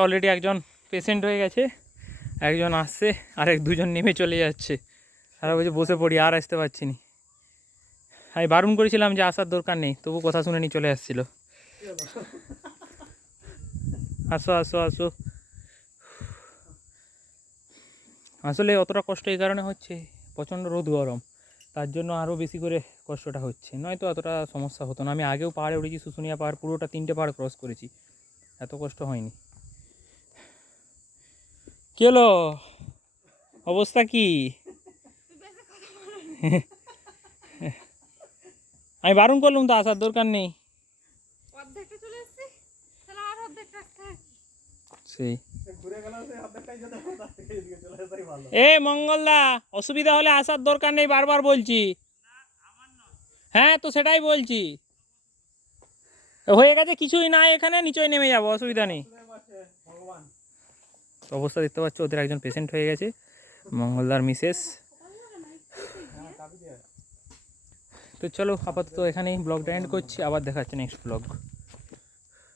Already একজন patient হয়ে গেছে, একজন আসছে, আর দুজন নেমে চলে যাচ্ছে। সারা বছর বসে পড়ি, আর আসতে পারছি না। আমি বারণ করেছিলাম যে আসার দরকার নেই, তবু কথা শুনে নি চলে আসছিল। আসো আসো আসো। আসলে অতটা কষ্ট এই কারণে হচ্ছে, প্রচণ্ড রোদ গরম, তার জন্য আরও বেশি করে কষ্টটা হচ্ছে, নয়তো এতটা সমস্যা হতো না। আমি আগেও পাহাড়ে উঠেছি, শুশুনিয়া পাহাড় পুরোটা 3টে পাহাড় ক্রস করেছি, এত কষ্ট হয়নি। কি হলো, অবস্থা কি? আমি বারণ করলাম তো, আসার দরকার নেই। সেই এ মঙ্গলদা, অসুবিধা হলে আসার দরকার নেই, বারবার বলছি। হ্যাঁ তো সেটাই বলছি, হয়ে গেছে, কিছুই না, এখানে নিচয় নেমে যাবো, অসুবিধা নেই। অবস্থা দেখতে পাচ্ছ, ওদের একজন পেশেন্ট হয়ে গেছে, মঙ্গলদার মিসেস। তো চলো আপাতত এখানেই ব্লগটা এন্ড করছি, আবার দেখা হচ্ছে নেক্সট ব্লগ।